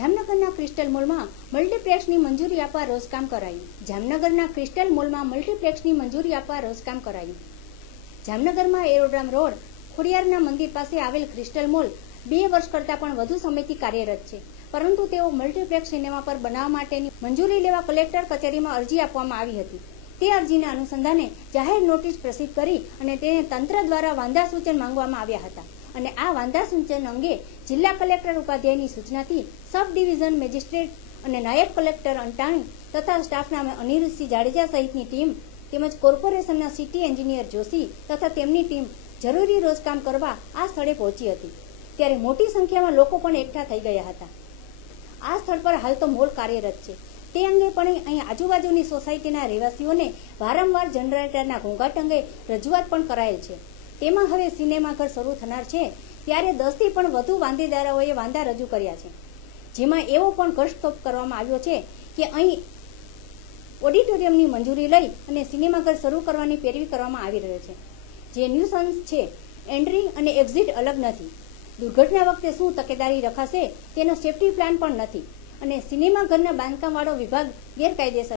જામનગરના ક્રિસ્ટલ મોલમાં મલ્ટીપ્લેક્સની મંજૂરી આપવા રોજકામ કરાયું. જામનગરના ક્રિસ્ટલ મોલમાં મલ્ટીપ્લેક્સની મંજૂરી આપવા રોજકામ કરાયું. જામનગરમાં એરોડ્રામ રોડ ખોડિયારના મંદિર પાસે આવેલ ક્રિસ્ટલ મોલ 2 વર્ષ કરતાં પણ વધુ સમયથી કાર્યરત છે, પરંતુ તેઓ મલ્ટીપ્લેક્સ સિનેમા પર બનાવવા માટેની મંજૂરી લેવા કલેક્ટર કચેરીમાં અરજી આપવામાં આવી હતી. તે અરજીના અનુસંધાને જાહેર નોટિસ પ્રસિદ્ધ કરી અને તેને તંત્ર દ્વારા વાંધા સૂચન માંગવામાં આવ્યા હતા અને આ વાંધા સૂચન અંગે જિલ્લા કલેક્ટર ઉપાધ્યાયની સૂચનાથી સબ ડિવિઝન મેજિસ્ટ્રેટ અને નાયબ કલેક્ટર અંટાણી તથા સ્ટાફના અનિરુદ્ધસિંહ જાડેજા સહિતની ટીમ તેમજ કોર્પોરેશનના સિટી એન્જિનિયર જોશી તથા તેમની ટીમ જરૂરી રોજકામ કરવા આ સ્થળે પહોંચી હતી. ત્યારે મોટી સંખ્યામાં લોકો પણ એકઠા થઈ ગયા હતા. આ સ્થળ પર હાલ તો મોલ કાર્યરત છે. તે અંગે પણ અહીં આજુબાજુની સોસાયટીના રહેવાસીઓને વારંવાર જનરેટરના ઘોંઘાટ અંગે રજૂઆત પણ કરાયેલ છે. તેમાં હવે સિનેમાઘર શરૂ થનાર છે ત્યારે 10 થી પણ વધુ વાંધેદારોએ વાંધા રજૂ કર્યા છે, જેમાં એવો પણ ઘટસ્ફોટ કરવામાં આવ્યો છે કે અહીં ઓડિટોરિયમની મંજૂરી લઈ અને સિનેમાઘર શરૂ કરવાની પેરવી કરવામાં આવી રહ્યો છે. જે ન્યુસન્સ છે, એન્ટ્રી અને એક્ઝિટ અલગ નથી. દુર્ઘટના વખતે શું તકેદારી રખાશે તેનો સેફ્ટી પ્લાન પણ નથી અને સિનેમાઘરના બાંધકામવાળો વિભાગ ગેરકાયદેસર